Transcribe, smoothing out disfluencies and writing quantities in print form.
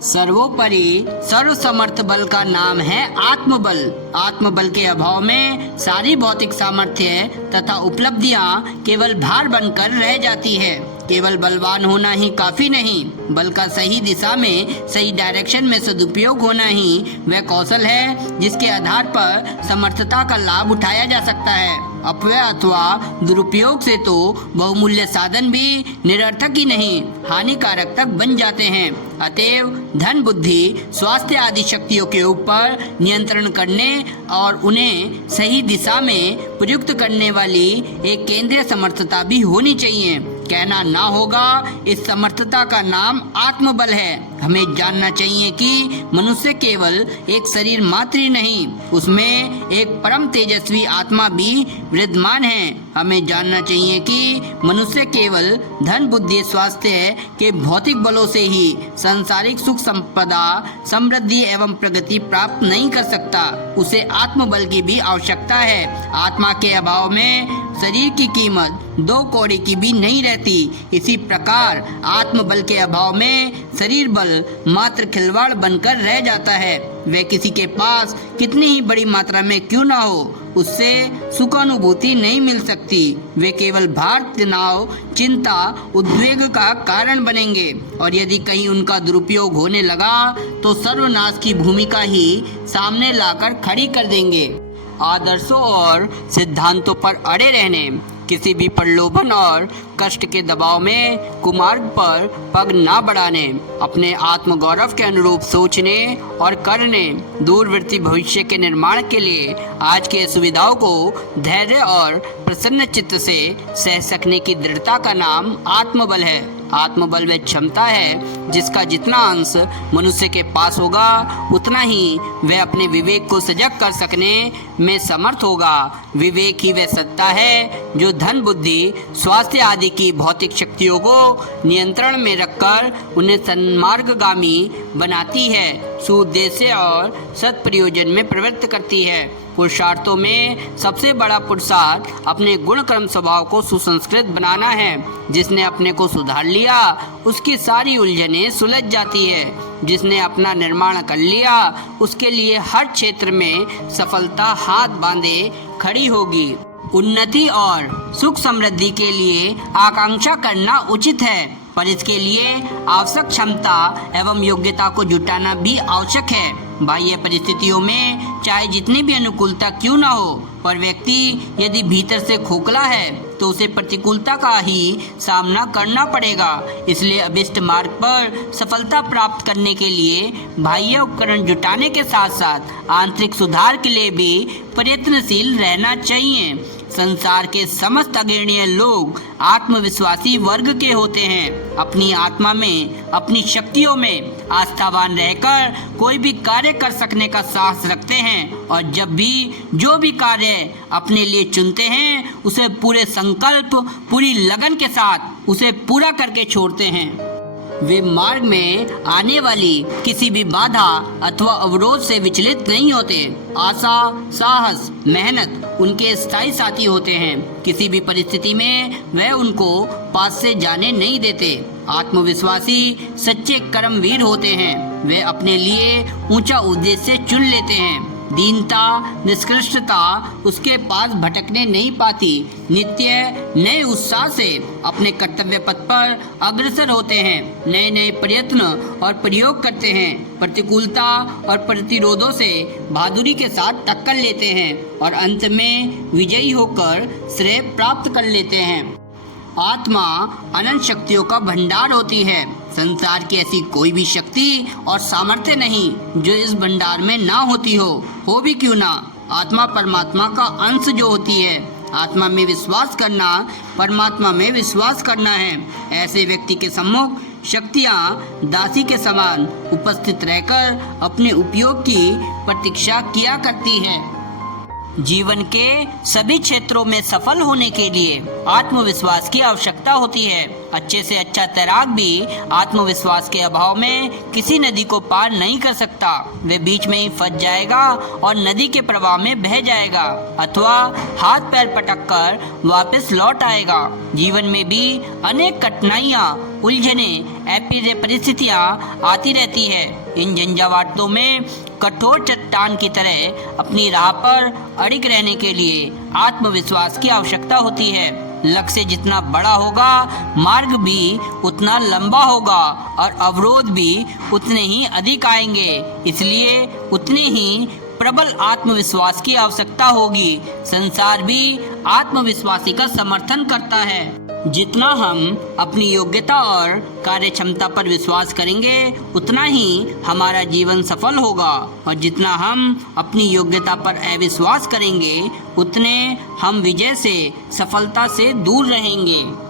सर्वोपरि सर्वसमर्थ बल का नाम है आत्मबल। आत्मबल के अभाव में सारी भौतिक सामर्थ्य तथा उपलब्धियां केवल भार बनकर रह जाती है। केवल बलवान होना ही काफी नहीं, बल का सही दिशा में सही डायरेक्शन में सदुपयोग होना ही वह कौशल है जिसके आधार पर समर्थता का लाभ उठाया जा सकता है। अपव्यय अथवा दुरुपयोग से तो बहुमूल्य साधन भी निरर्थक ही नहीं, हानिकारक तक बन जाते हैं। अतएव धन, बुद्धि, स्वास्थ्य आदि शक्तियों के ऊपर नियंत्रण करने और उन्हें सही दिशा में प्रयुक्त करने वाली एक केंद्रीय समर्थता भी होनी चाहिए। कहना ना होगा, इस समर्थता का नाम आत्मबल है। हमें जानना चाहिए कि मनुष्य केवल एक शरीर मात्र ही नहीं, उसमें एक परम तेजस्वी आत्मा भी विद्यमान है। हमें जानना चाहिए कि मनुष्य केवल धन, बुद्धि, स्वास्थ्य के भौतिक बलों से ही सांसारिक सुख, संपदा, समृद्धि एवं प्रगति प्राप्त नहीं कर सकता। उसे आत्मबल की भी आवश्यकता है। आत्मा के अभाव में शरीर की कीमत 2 कौड़ी की भी नहीं रहती। इसी प्रकार आत्मबल के अभाव में शरीर बल मात्र खिलवाड़ बनकर रह जाता है। वह किसी के पास कितनी ही बड़ी मात्रा में क्यों ना हो, उससे सुखानुभूति नहीं मिल सकती। वे केवल भार, तनाव, चिंता, उद्वेग का कारण बनेंगे और यदि कहीं उनका दुरुपयोग होने लगा तो सर्वनाश की भूमिका ही सामने लाकर खड़ी कर देंगे। आदर्शों और सिद्धांतों पर अड़े रहने, किसी भी प्रलोभन और कष्ट के दबाव में कुमार्ग पर पग ना बढ़ाने, अपने आत्मगौरव के अनुरूप सोचने और करने, दूरवर्ती भविष्य के निर्माण के लिए आज के सुविधाओं को धैर्य और प्रसन्न चित्त से सह सकने की दृढ़ता का नाम आत्मबल है। आत्मबल वह क्षमता है जिसका जितना अंश मनुष्य के पास होगा उतना ही वह अपने विवेक को सजग कर सकने में समर्थ होगा। विवेक ही वह सत्ता है जो धन, बुद्धि, स्वास्थ्य आदि की भौतिक शक्तियों को नियंत्रण में रखकर उन्हें सन्मार्गगामी बनाती है, सुउद्देश्य और सत्प्रयोजन में प्रवृत्त करती है। पुरुषार्थों में सबसे बड़ा पुरुषार्थ अपने गुण कर्म स्वभाव को सुसंस्कृत बनाना है। जिसने अपने को सुधार लिया उसकी सारी उलझनें सुलझ जाती है। जिसने अपना निर्माण कर लिया उसके लिए हर क्षेत्र में सफलता हाथ बांधे खड़ी होगी। उन्नति और सुख समृद्धि के लिए आकांक्षा करना उचित है, पर इसके लिए आवश्यक क्षमता एवं योग्यता को जुटाना भी आवश्यक है। बाह्य परिस्थितियों में चाहे जितनी भी अनुकूलता क्यों न हो, पर व्यक्ति यदि भीतर से खोखला है तो उसे प्रतिकूलता का ही सामना करना पड़ेगा। इसलिए अभिष्ट मार्ग पर सफलता प्राप्त करने के लिए बाह्य उपकरण जुटाने के साथ साथ आंतरिक सुधार के लिए भी प्रयत्नशील रहना चाहिए। संसार के समस्त अग्रणीय लोग आत्मविश्वासी वर्ग के होते हैं। अपनी आत्मा में, अपनी शक्तियों में आस्थावान रहकर कोई भी कार्य कर सकने का साहस रखते हैं और जब भी जो भी कार्य अपने लिए चुनते हैं उसे पूरे संकल्प, पूरी लगन के साथ उसे पूरा करके छोड़ते हैं। वे मार्ग में आने वाली किसी भी बाधा अथवा अवरोध से विचलित नहीं होते। आशा, साहस, मेहनत उनके स्थायी साथी होते हैं। किसी भी परिस्थिति में वे उनको पास से जाने नहीं देते। आत्मविश्वासी सच्चे कर्मवीर होते हैं। वे अपने लिए ऊंचा उद्देश्य चुन लेते हैं। दीनता, निष्कृष्टता उसके पास भटकने नहीं पाती। नित्य नए उत्साह से अपने कर्तव्य पथ पर अग्रसर होते हैं। नए नए प्रयत्न और प्रयोग करते हैं। प्रतिकूलता और प्रतिरोधों से बहादुरी के साथ टक्कर लेते हैं और अंत में विजयी होकर श्रेय प्राप्त कर लेते हैं। आत्मा अनंत शक्तियों का भंडार होती है। संसार की ऐसी कोई भी शक्ति और सामर्थ्य नहीं जो इस भंडार में ना होती हो भी क्यों ना। आत्मा परमात्मा का अंश जो होती है। आत्मा में विश्वास करना परमात्मा में विश्वास करना है। ऐसे व्यक्ति के सम्मुख शक्तियाँ दासी के समान उपस्थित रहकर अपने उपयोग की प्रतीक्षा किया करती है। जीवन के सभी क्षेत्रों में सफल होने के लिए आत्मविश्वास की आवश्यकता होती है। अच्छे से अच्छा तैराक भी आत्मविश्वास के अभाव में किसी नदी को पार नहीं कर सकता। वे बीच में ही फंस जाएगा और नदी के प्रवाह में बह जाएगा अथवा हाथ पैर पटक कर वापस लौट आएगा। जीवन में भी अनेक कठिनाइयाँ उलझने, अप्रिय परिस्थितियाँ आती रहती है। इन झंझावातों में कठोर चट्टान की तरह अपनी राह पर अड़िग रहने के लिए आत्मविश्वास की आवश्यकता होती है। लक्ष्य जितना बड़ा होगा, मार्ग भी उतना लंबा होगा और अवरोध भी उतने ही अधिक आएंगे। इसलिए उतने ही प्रबल आत्मविश्वास की आवश्यकता होगी। संसार भी आत्मविश्वासी का समर्थन करता है। जितना हम अपनी योग्यता और कार्य क्षमता पर विश्वास करेंगे, उतना ही हमारा जीवन सफल होगा और जितना हम अपनी योग्यता पर अविश्वास करेंगे, उतने हम विजय से, सफलता से दूर रहेंगे।